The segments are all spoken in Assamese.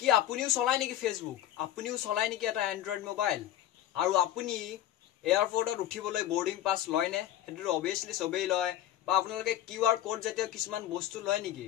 কি আপুনিও চলাই নেকি ফেসবুক আপুনিও চলাই নেকি এটা এন্ড্ৰইড মোবাইল আৰু আপুনি এয়াৰপোৰ্টত উঠিবলৈ বোৰ্ডিং পাস লয় নে হেতু অবিয়াসলি সবেই লয় বা আপোনালোকে কিউআৰ কোড জাতীয় কিছুমান বস্তু লয় নেকি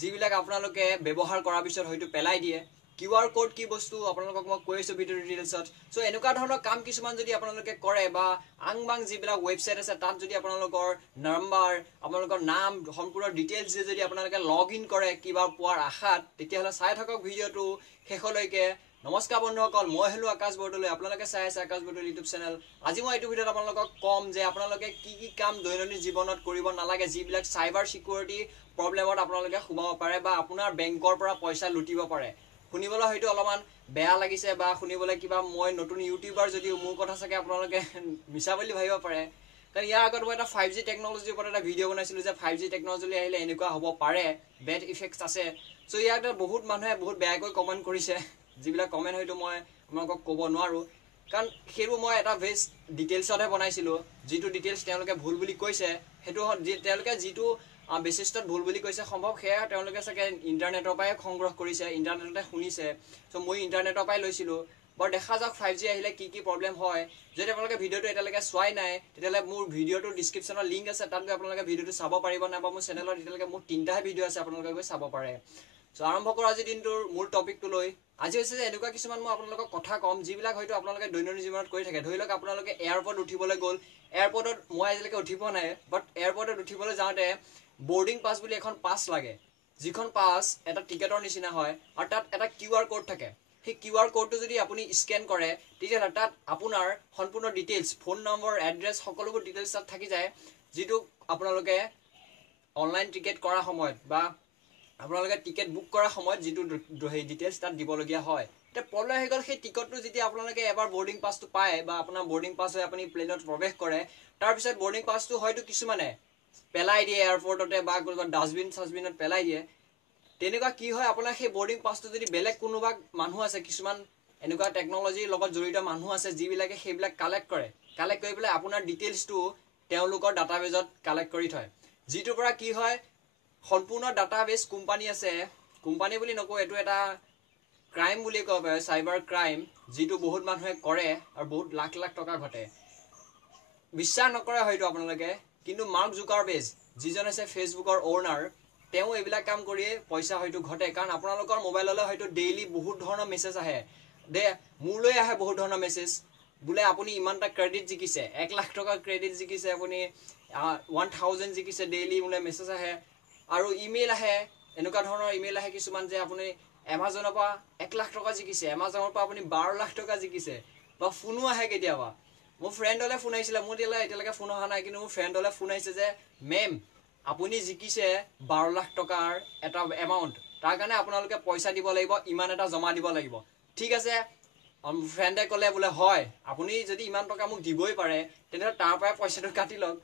যিবিলাক আপোনালোকে ব্যৱহাৰ কৰাৰ পিছত হয়তো পেলাই দিয়ে কিউআৰ কোড কি বস্তু আপোনালোকক মই কৈছো ভিডিও ডিটেইলছত সো এনেকুৱা ধৰণৰ কাম কিছুমান যদি আপোনালোকে কৰে বা আংবাং যিবিলাক ওয়েবসাইট আছে তাত যদি আপোনালোকৰ নাম্বাৰ আপোনালোকৰ নাম সম্পূৰ্ণ ডিটেইলছ যদি আপোনালোকে লগইন কৰে কিবা পোৱাৰ আশাত তেতিয়াহলে চাই থাকক ভিডিওটো শেষলৈকে নমস্কাৰ বন্ধুসকল মই হলো আকাশ বৰদলৈ আপোনালোকে চাই আছে আকাশ বৰদলৈ ইউটিউব চেনেল আজি মই এইটো ভিডিওত আপোনালোকক কম যে আপোনালোকে কি কাম দৈনন্দিন জীৱনত কৰিব নালাগে যিবিলাক সাইবাৰ সিকিউৰিটি প্ৰবলেমত আপোনালোকে সোমাব পাৰে বা আপোনাৰ বেংকৰ পৰা পইচা লুটিব পাৰে শুনিবলৈ হয়তো অলপমান বেয়া লাগিছে বা শুনিবলৈ কিবা মই নতুন ইউটিউবাৰ যদি মোৰ কথা চাগে আপোনালোকে মিছা বুলি ভাবিব পাৰে কাৰণ ইয়াৰ আগত মই এটা 5G টেকনলজিৰ ওপৰত এটা ভিডিও বনাইছিলো যে 5G টেকনলজি আহিলে এনেকুৱা হ'ব পাৰে বেড ইফেক্টস আছে সো ইয়াত বহুত মানুহে বহুত বেয়াকৈ কমেন্ট কৰিছে যিবিলাক কমেন্ট হয়তো মই আপোনালোকক ক'ব নোৱাৰো কাৰণ হেৰু মই এটা বেছ ডিটেইলছতহে বনাইছিলো যেটো ডিটেইলছ তেওঁলোকে ভুল বুলি কৈছে হেতু তেওঁলোকে যেটো বেসিষ্টত ভুল বুলি কৈছে সম্ভৱ হেয়া তেওঁলোকে চাগে ইন্টাৰনেটৰ পৰাই সংগ্ৰহ কৰিছে ইন্টাৰনেটতে শুনিছে সো মই ইন্টাৰনেটৰ পৰাই লৈছিলো বৰ দেখা যাওক 5G আহিলে কি প্ৰবলেম হয় যদি আপোনালোকে ভিডিওটো এটালৈকে চোৱাই নাই তেতিয়ালে মোৰ ভিডিওটোৰ ডেসক্ৰিপচনৰ লিংক আছে তাত গৈ আপোনালোকে ভিডিওটো চাব পাৰিব না বা মোৰ চেনেলত এটালৈকে মোৰ তিনটাহে ভিডিও আছে আপোনালোকে গৈ চাব পাৰে সো আৰম্ভ কৰা আজি দিনটোৰ মূল টপিকটো লৈ আজি হৈছে যে এনেকুৱা কিছুমান মই আপোনালোকক কথা কম যিবিলাক হয়তো আপোনালোকে দৈনন্দিন জীৱনত কৰি থাকে ধৰি লওক আপোনালোকে এয়াৰপোৰ্ট উঠিবলৈ গ'ল এয়াৰপোৰ্টত মই আজিলৈকে উঠিব নাই বাট এয়াৰপোৰ্টত উঠিবলৈ যাওঁতে বোৰ্ডিং পাস বুলি এখন পাস লাগে যিখন পাস এটা টিকেটৰ নিচিনা হয় আৰু তাত এটা কিউআৰ কোড থাকে সেই কিউআৰ কোডটো যদি আপুনি স্ক্যান কৰে তেতিয়া তাত আপোনাৰ সম্পূৰ্ণ ডিটেইলছ ফোন নম্বৰ এড্ৰেছ সকলোবোৰ ডিটেইলছ তাত থাকি যায় যেটো আপোনালোকে অনলাইন টিকেট কৰা সময়ত বা আপোনালোকে টিকেট বুক কৰা সময়ত যেটো সেই ডিটেইলছ তাত দিবলগীয়া হয় এটা প্ৰবলেম হৈ গল সেই টিকটটো যেতিয়া আপোনালোকে এবাৰ বোৰ্ডিং পাসটো পায় বা আপোনাৰ বোৰ্ডিং পাস হৈ আপুনি প্লেনত প্ৰৱেশ কৰে তাৰ পিছত বোৰ্ডিং পাসটো হয়তো কিছুমানে পেলাই দিয়ে এয়াৰপোৰ্টতে বা কোনোবা ডাস্টবিনত পেলাই দিয়ে তেনেকুৱা কি হয় আপোনাৰ সেই বোৰ্ডিং পাসটো যদি বেলেগ কোনোবা মানুহ আছে কিছুমান এনেকুৱা টেকনলজিৰ লগত জড়িত মানুহ আছে যিবিলাকে সেইবিলাক কালেক্ট কৰি পেলাই আপোনাৰ ডিটেইলছটো তেওঁলোকৰ ডাটাবেজত কালেক্ট কৰি থয় যেটোৰ পৰা কি হয় সম্পূৰ্ণ ডাটাবেজ কোম্পানী আছে কোম্পানী বুলি নকও এটো এটা ক্ৰাইম বুলি কব পাৰে সাইবাৰ ক্ৰাইম যেটো বহুত মানুহে কৰে আৰু বহুত লাখ লাখ টকা ঘটে বিশ্বাস নকৰে হয়তো আপোনালোকে কিন্তু মাৰ্ক জুকাৰবেজ যিজন আছে ফেসবুকৰ ওনাৰ তেওঁ এইবিলাক কাম কৰিয়ে পইচা হয়তো ঘটে কাৰণ আপোনালোকৰ মোবাইললৈ হয়তো ডেইলি বহুত ধৰণৰ মেছেজ আহে দে মোৰলৈ আহে বহুত ধৰণৰ মেছেজ বুলে আপুনি ইমানটা ক্ৰেডিট জিকিছে 1 লাখ টকা ক্ৰেডিট জিকিছে আপুনি 1000 জিকিছে ডেইলি মোলে মেছেজ আহে আৰু ইমেইল আহে এনেকুৱা ধৰণৰ ইমেইল আহে কিছুমান যে আপুনি এমাজনৰ পৰা 1 লাখ টকা জিকিছে এমাজনৰ পৰা আপুনি 12 লাখ টকা জিকিছে বা ফোনো আহে কেতিয়াবা মোৰ ফ্ৰেণ্ডলে ফোন আহিছিল মোৰ এতিয়ালৈকে ফোন অহা নাই কিন্তু মোৰ ফ্ৰেণ্ডলে ফোন আহিছে যে মেম আপুনি জিকিছে 12 লাখ টকাৰ এটা এমাউন্ট তাৰ কাৰণে আপোনালোকে পইচা দিব লাগিব ইমান এটা জমা দিব লাগিব ঠিক আছে ফ্ৰেণ্ডে ক'লে বোলে হয় আপুনি যদি ইমান টকা মোক দিবই পাৰে তেনে তাৰ পৰা পইচাটো কাটি লওক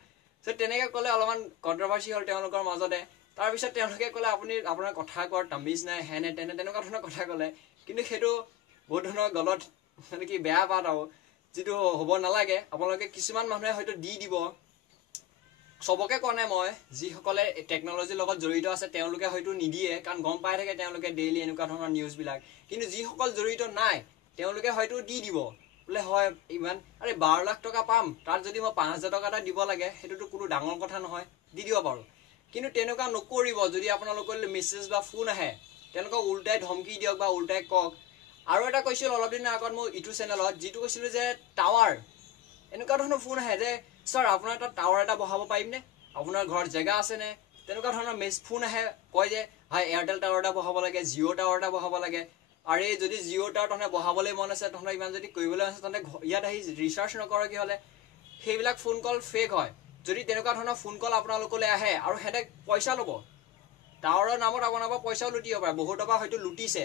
সো তেনেকৈ ক'লে অলপমান কন্ট্ৰভাৰ্সি হ'ল তেওঁলোকৰ মাজতে তাৰ পিছত তেওঁলোকে ক'লে আপুনি আপোনাৰ কথা কোৱাৰ তামিজ নাই হেনে তেনে তেনেকুৱা ধৰণৰ কথা ক'লে কিন্তু হেতু বহুত ধৰণৰ গলত মানে কি বেয়া বাত আৰু যেটো হ'ব নালাগে আপোনালোকে কিছুমান মানুহে হয়তো দি দিব সবকে কোৱা নাই মই যি সকলে টেকনলজিৰ লগত জড়িত আছে তেওঁলোকে হয়তো নিদিয়ে কাৰণ গম পাই থাকে তেওঁলোকে ডেইলি এনেকুৱা ধৰণৰ নিউজ বিলাক কিন্তু যি সকল জড়িত নাই তেওঁলোকে হয়তো দি দিব বোলে হয় ইমান আৰে 12 লাখ টকা পাম তাৰ যদি মই 5000 টকা এটা দিব লাগে হেতুটো কোনো ডাঙৰ কথা নহয় দি দিব পাৰো কিন্তু তেনেকুৱা নকৰিব যদি আপোনালোকৰ মেছেজ বা ফোন আহে তেওঁলোকক উল্টাই ধমকি দিয়ক বা উল্টাই কক আৰু এটা কৈছিল অলপ দিনৰ আগত মই ইটো চেনেলত যেটো কৈছিল যে টাৱাৰ এনেকুৱা ধৰণৰ ফোন আহে যে স্যাৰ আপোনাৰ এটা টাৱাৰ এটা বহাব পাৰিম নে আপোনাৰ ঘৰত জায়গা আছে নে তেনেকুৱা ধৰণৰ ফোন আহে কয় যে হাই এয়াৰটেল টাৱাৰ এটা বহাব লাগে জিঅ' টাৱাৰ এটা বহাব লাগে আৰে যদি জিঅ' টাৱাৰ তনে বহাবলৈ মন আছে তনে ইমান যদি কৰিবলৈ আছে তনে ইয়াত আহি ৰিচাৰ্জ নকৰে কি হলে সেইবিলাক ফোন কল ফেক হয় যদি তেনেকুৱা ধৰণৰ ফোন কল আপোনালোকলৈ আহে আৰু হেডে পইচা ল'ব টাৱাৰৰ নামত আপোনালোকৰ পইচাও লুটিব পাৰে বহুতবা হয়তো লুটিছে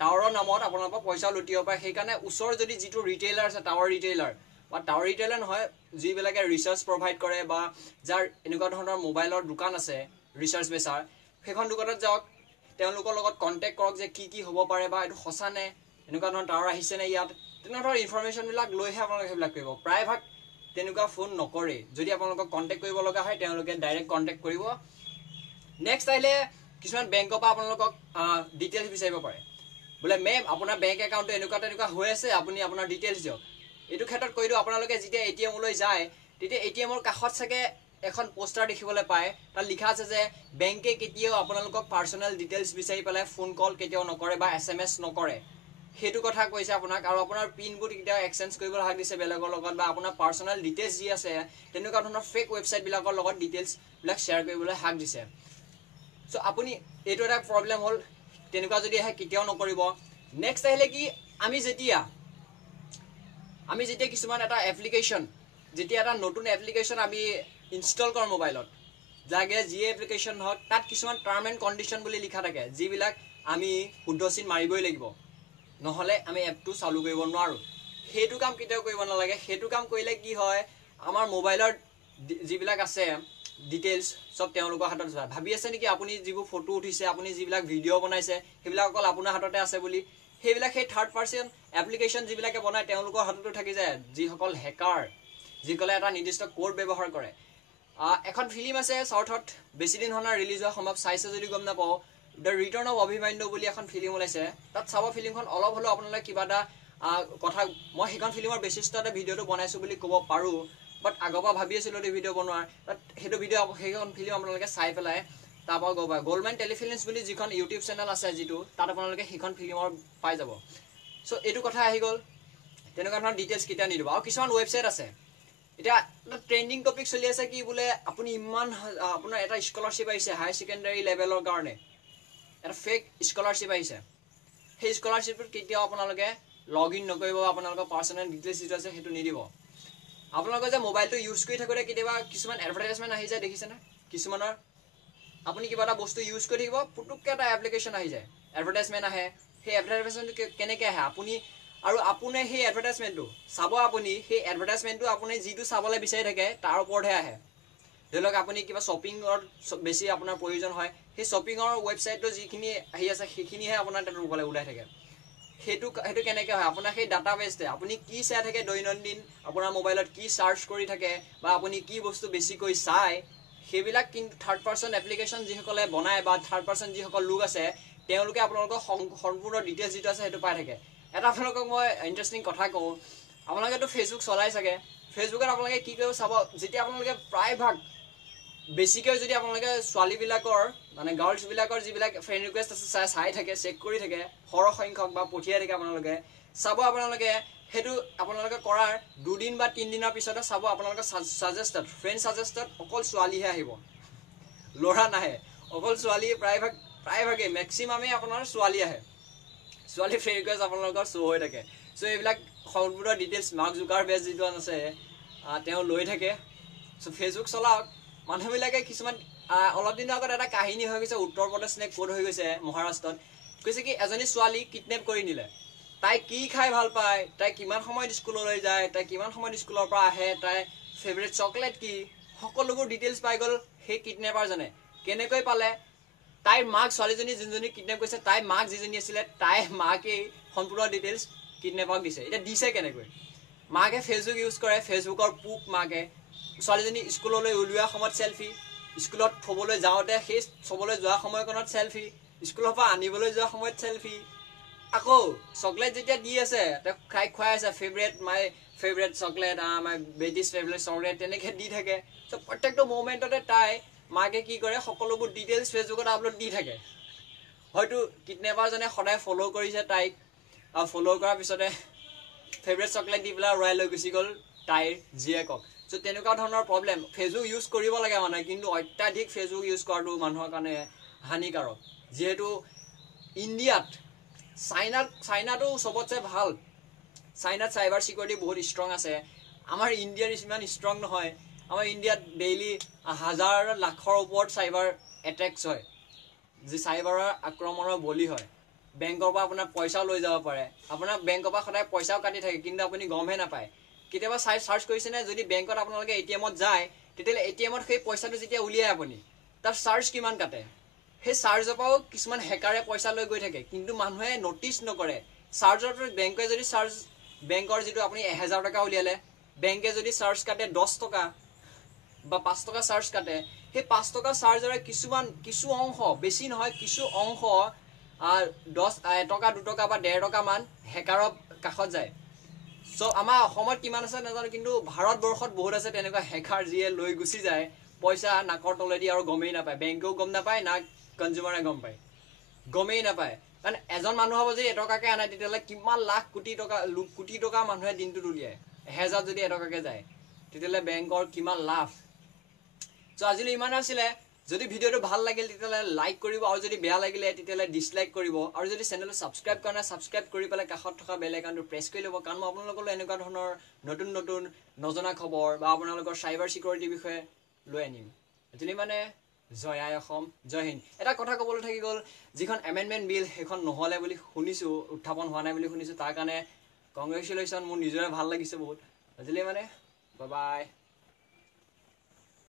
টাৱাৰৰ নামত আপোনালোকৰ পইচাও লুটিব পাৰে সেইকাৰণে ওচৰ যদি যেটো ৰিটেইলাৰ আছে টাৱাৰ ৰিটেইলাৰ বা টাৱাৰ ৰিটেইলাৰ নহয় যিবিলাকে ৰিচাৰ্জ প্ৰভাইড কৰে বা যাৰ এনেকুৱা ধৰণৰ মোবাইলৰ দোকান আছে ৰিচাৰ্জ বেচাৰ সেইখন দোকানত যাওক তেওঁলোকৰ লগত কন্টাক্ট কৰক যে কি হ'ব পাৰে বা এটো সঁচা নে এনেকুৱা ধৰণৰ টাৱাৰ আহিছে নে ইয়াত তেনেকুৱা ইনফৰমেশন বিলাক লৈহে আপোনালোকে সেইবিলাক কৰিব প্ৰায়ভাগ তেনেকুৱা ফোন নকৰে যদি আপোনালোকক কন্টাক্ট কৰিব লগা হয় তেওঁলোকে ডাইৰেক্ট কন্টাক্ট কৰিব নেক্সট আহিলে কিছুমান বেংকৰ পৰা আপোনালোকক ডিটেইলছ বিচাৰিব পাৰে বোলে মেম আপোনাৰ বেংক একাউণ্টটো এনেকুৱা হৈ আছে, আপুনি আপোনাৰ ডিটেইলছ দিয়ক। এইটো ক্ষেত্ৰত কৈ দিওঁ, আপোনালোকে যেতিয়া ATM লৈ যায় তেতিয়া ATMৰ কাষত চাগে এখন পোষ্টাৰ দেখিবলৈ পায়, তাত লিখা আছে যে বেংকে কেতিয়াও আপোনালোকক পাৰ্চনেল ডিটেইলছ বিচাৰি পেলাই ফোন কল কেতিয়াও নকৰে বা SMS নকৰে। সেইটো কথা কৈছে আপোনাক। আৰু আপোনাৰ পিনবোৰ কেতিয়াও এক্সচেঞ্জ কৰিবলৈ হাক দিছে বেলেগৰ লগত, বা আপোনাৰ পাৰ্চনেল ডিটেইলছ যি আছে তেনেকুৱা ধৰণৰ ফেক ৱেবছাইটবিলাকৰ লগত ডিটেইলছবিলাক শ্বেয়াৰ কৰিবলৈ হাক দিছে। চ' আপুনি এইটো এটা প্ৰব্লেম হ'ল, তেনেকুৱা যদি আহে কেতিয়াও নকৰিব। নেক্সট আহিলে কি, আমি যেতিয়া কিছুমান এটা এপ্লিকেশ্যন, যেতিয়া এটা নতুন এপ্লিকেশ্যন আমি ইনষ্টল কৰোঁ মোবাইলত, লাগে যি এপ্লিকেশ্যন হওক, তাত কিছুমান টাৰ্ম এণ্ড কণ্ডিশ্যন বুলি লিখা থাকে, যিবিলাক আমি শুদ্ধ চিন মাৰিবই লাগিব, নহ'লে আমি এপটো চালু কৰিব নোৱাৰোঁ। সেইটো কাম কেতিয়াও কৰিব নালাগে। সেইটো কাম কৰিলে কি হয়, আমাৰ মোবাইলৰ যিবিলাক আছে ডিটেইলছ চব তেওঁলোকৰ হাতত যায়। ভাবি আছে নেকি আপুনি যিবোৰ ফটো উঠিছে, আপুনি যিবিলাক ভিডিঅ' বনাইছে, সেইবিলাক অকল আপোনাৰ হাততে আছে বুলি? সেইবিলাক সেই থাৰ্ড পাৰ্চন এপ্লিকেশ্যন যিবিলাকে বনায় তেওঁলোকৰ হাততো থাকি যায়, যিসকল হেকাৰ, যিসকলে এটা নিৰ্দিষ্ট কোড ব্যৱহাৰ কৰে। এখন ফিল্ম আছে চাউথত, বেছি দিন হোৱা ৰিলিজ হোৱা, সম্ভৱ চাইছে যদি গম নাপাওঁ, দ্য ৰিটাৰ্ণ অফ অভিমান্যু বুলি এখন ফিল্ম ওলাইছে। তাত চাব, ফিল্মখন অলপ হ'লেও আপোনালোকে কিবা এটা কথা, মই সেইখন ফিল্মৰ বেচিছতে ভিডিঅ'টো বনাইছোঁ বুলি ক'ব পাৰোঁ, বাট আগৰ পৰা ভাবি আছিলোঁ এই ভিডিঅ' বনোৱাৰ। তাত সেইখন ফিল্ম আপোনালোকে চাই পেলাই তাৰপৰা গ'ব পাৰে। গ'ল্ডমেন টেলিফিল্মছ বুলি যিখন ইউটিউব চেনেল আছে, যিটো তাত আপোনালোকে সেইখন ফিল্মৰ পাই যাব। চ' এইটো কথা আহি গ'ল, তেনেকুৱা ধৰণৰ ডিটেইলছ কেতিয়া নিদিব। আৰু কিছুমান ৱেবছাইট আছে, এতিয়া ট্ৰেণ্ডিং টপিক চলি আছে কি, বোলে আপুনি আপোনাৰ এটা স্কলাৰশ্বিপ আহিছে হায়াৰ ছেকেণ্ডাৰী লেভেলৰ কাৰণে, এটা ফেক স্কলাৰশ্বিপ আহিছে। সেই স্কলাৰশ্বিপটোত কেতিয়াও আপোনালোকে লগ ইন নকৰিব, আপোনালোকৰ পাৰ্চনেল ডিটেইলছ যিটো আছে সেইটো নিদিব। আপোনালোকে যে মোবাইলটো ইউজ কৰি থাকোঁতে কেতিয়াবা কিছুমান এডভাৰটাইজমেণ্ট আহি যায়, দেখিছেনে? কিছুমানৰ আপুনি কিবা এটা বস্তু ইউজ কৰি থাকিব, পুটুককৈ এটা এপ্লিকেশ্যন আহি যায়, এডভাৰটাইজমেণ্ট আহে। সেই এডভাৰটাইজমেণ্টটো কেনেকৈ আহে, আপুনি সেই এডভাৰটাইজমেণ্টটো চাব, আপুনি সেই এডভাৰটাইজমেণ্টটো আপুনি যিটো চাবলৈ বিচাৰি থাকে তাৰ ওপৰতহে আহে। ধৰি লওক আপুনি কিবা শ্বপিঙৰ বেছি আপোনাৰ প্ৰয়োজন হয়, সেই শ্বপিঙৰ ৱেবছাইটটো যিখিনি আহি আছে সেইখিনিহে আপোনাৰ তাত ওলাই থাকে। সেইটো কেনেকৈ হয়, আপোনাৰ সেই ডাটাবেছতে আপুনি কি চাই থাকে দৈনন্দিন, আপোনাৰ মোবাইলত কি চাৰ্চ কৰি থাকে, বা আপুনি কি বস্তু বেছিকৈ চায়, সেইবিলাক কিন্তু থাৰ্ড পাৰ্চন এপ্লিকেশ্যন যিসকলে বনায় বা থাৰ্ড পাৰ্চন যিসকল লোক আছে, তেওঁলোকে আপোনালোকৰ সম্পূৰ্ণ ডিটেইলছ যিটো আছে সেইটো পাই থাকে। এটা আপোনালোকক মই ইণ্টাৰেষ্টিং কথা কওঁ, আপোনালোকেতো ফেচবুক চলাই চাগে। ফেচবুকত আপোনালোকে কি কৰিব চাব, যেতিয়া আপোনালোকে প্ৰায়ভাগ বেছিকৈ যদি আপোনালোকে ছোৱালীবিলাকৰ মানে গাৰ্লছবিলাকৰ যিবিলাক ফ্ৰেণ্ড ৰিকুৱেষ্ট আছে চাই থাকে, চেক কৰি থাকে সৰহ সংখ্যক বা পঠিয়াই থাকে, আপোনালোকে চাব, আপোনালোকে সেইটো আপোনালোকে কৰাৰ 2 দিন বা 3 দিনৰ পিছতে চাব, আপোনালোকে ফ্ৰেণ্ড ছাজেষ্টত অকল ছোৱালীহে আহিব, ল'ৰা নাহে। অকল ছোৱালী, প্ৰায়ভাগেই মেক্সিমামেই আপোনাৰ ছোৱালী আহে। ছোৱালী ফ্ৰেণ্ড ৰিকুৱেষ্ট আপোনালোকৰ শ্ব' হৈ থাকে। চ' এইবিলাক সম্পূৰ্ণ ডিটেইলছ মাৰ্ক জুকাৰবাৰ্গ যিটো আছে তেওঁ লৈ থাকে। চ' ফেচবুক চলাওক। মানুহবিলাকে কিছুমান অলপ দিনৰ আগত এটা কাহিনী হৈ গৈছে, উত্তৰ প্ৰদেশ নে ক'ত হৈ গৈছে, মহাৰাষ্ট্ৰত। কৈছে কি এজনী ছোৱালী কিডনেপ কৰি নিলে, তাই কি খাই ভাল পায়, তাই কিমান সময়ত স্কুললৈ যায়, তাই কিমান সময়ত স্কুলৰ পৰা আহে, তাই ফেভৰেট চকলেট কি, সকলোবোৰ ডিটেইলছ পাই গ'ল সেই কিডনেপাৰজনে। কেনেকৈ পালে, তাইৰ মাক, ছোৱালীজনী যোনজনী কিডনেপ কৰিছে তাইৰ মাক যিজনী আছিলে, তাইৰ মাকেই সম্পূৰ্ণ ডিটেইলছ কিডনেপাৰক দিছে। এতিয়া দিছে কেনেকৈ, মাকে ফেচবুক ইউজ কৰে, ফেচবুকৰ পোক মাকে ছোৱালীজনী স্কুললৈ উলিওৱা সময়ত চেলফি, স্কুলত থ'বলৈ যাওঁতে সেই থ'বলৈ যোৱা সময়কণত চেলফি, স্কুলৰ পৰা আনিবলৈ যোৱা সময়ত চেলফি, আকৌ চকলেট যেতিয়া দি আছে তেওঁক খুৱাই আছে, my favourite chocolate, my Betty's favourite chocolate, তেনেকৈ দি থাকে। চ' প্ৰত্যেকটো মুভমেণ্টতে তাই মাকে কি কৰে, সকলোবোৰ ডিটেইলছ ফেচবুকত আপলোড দি থাকে। হয়তো কিডনেপাৰজনে সদায় ফ'ল' কৰিছে তাইক, আৰু ফ'ল' কৰাৰ পিছতে ফেভৰেট চকলেট দি পেলাই উৰাই লৈ গুচি গ'ল তাইৰ জীয়েকক। চ' তেনেকুৱা ধৰণৰ প্ৰব্লেম। ফেচবুক ইউজ কৰিব লাগে মানুহে, কিন্তু অত্যাধিক ফেচবুক ইউজ কৰাটো মানুহৰ কাৰণে হানিকাৰক। যিহেতু ইণ্ডিয়াত, চাইনাটো চবতছে ভাল, চাইনাত চাইবাৰ ছিকিউৰিটি বহুত ষ্ট্ৰং আছে। আমাৰ ইণ্ডিয়াৰ ইমান ষ্ট্ৰং নহয়। আমাৰ ইণ্ডিয়াত ডেইলি 1000 লাখৰ ওপৰত চাইবাৰ এটেকছ হয়, যি চাইবাৰৰ আক্ৰমণৰ বলি হয়। বেংকৰ পৰা আপোনাৰ পইচাও লৈ যাব পাৰে, আপোনাৰ বেংকৰ পৰা সদায় পইচাও কাটি থাকে, কিন্তু আপুনি গমহে নাপায়। কেতিয়াবা চাৰ্চ কৰিছেনে, যদি বেংকত আপোনালোকে ATMত যায়, তেতিয়াহ'লে ATMত সেই পইচাটো যেতিয়া উলিয়াই আপুনি, তাৰ চাৰ্জ কিমান কাটে, সেই চাৰ্জৰ পৰাও কিছুমান হেকাৰে পইচা লৈ গৈ থাকে, কিন্তু মানুহে নটিচ নকৰে। চাৰ্জৰটো বেংকৰ যিটো আপুনি 1000 টকা উলিয়ালে, বেংকে যদি চাৰ্জ কাটে 10 টকা বা 5 টকা চাৰ্জ কাটে, সেই 5 টকা চাৰ্জৰে কিছু অংশ, বেছি নহয়, কিছু অংশ 10 টকা 2 টকা বা 1.5 টকা মান হেকাৰৰ কাষত যায় সো আমাৰ অসমত কিমান আছে নাজানো কিন্তু ভাৰতবৰ্ষত বহুত আছে তেনেকুৱা হেকাৰ যিয়ে লৈ গুচি যায় পইচা নাকৰ তলেদি আৰু গমেই নাপায় বেংকেও গম নাপায় না কনজিউমাৰে গম পায় গমেই নাপায় কাৰণ এজন মানুহ হ'ব যদি এটকাকে আনে তেতিয়াহ'লে কিমান লাখ কোটি টকা মানুহে দিনটোত উলিয়ায় এহেজাৰ যদি এটকাকে যায় তেতিয়াহ'লে বেংকৰ কিমান লাভ সো আজিলৈ ইমান আছিলে যদি ভিডিওটো ভাল লাগিল তেতিয়াহ'লে লাইক কৰিব আৰু যদি বেয়া লাগিলে তেতিয়াহ'লে ডিসলাইক কৰিব আৰু যদি চেনেলটো সাবস্ক্ৰাইব কৰা নাই সাবস্ক্ৰাইব কৰি পেলাই কাষত থকা বেল আইকনটো প্ৰেছ কৰি ল'ব কাৰণ মই আপোনালোকলৈ এনেকুৱা ধৰণৰ নতুন নতুন নজনা খবৰ বা আপোনালোকৰ সাইবাৰ সিকিউৰিটিৰ বিষয়ে লৈ আনিম আজিলৈ মানে জয় আই অসম জয় হিন্দ এটা কথা ক'বলৈ থাকি গ'ল যিখন এমেন্ডমেন্ট বিল সেইখন নহলে বুলি শুনিছো উত্থাপন হোৱা নাই বুলি শুনিছো তাৰ কাৰণে কংগ্ৰেচুলেশ্যন মোৰ নিজৰে ভাল লাগিছে বহুত আজিলৈ মানে বাই বাই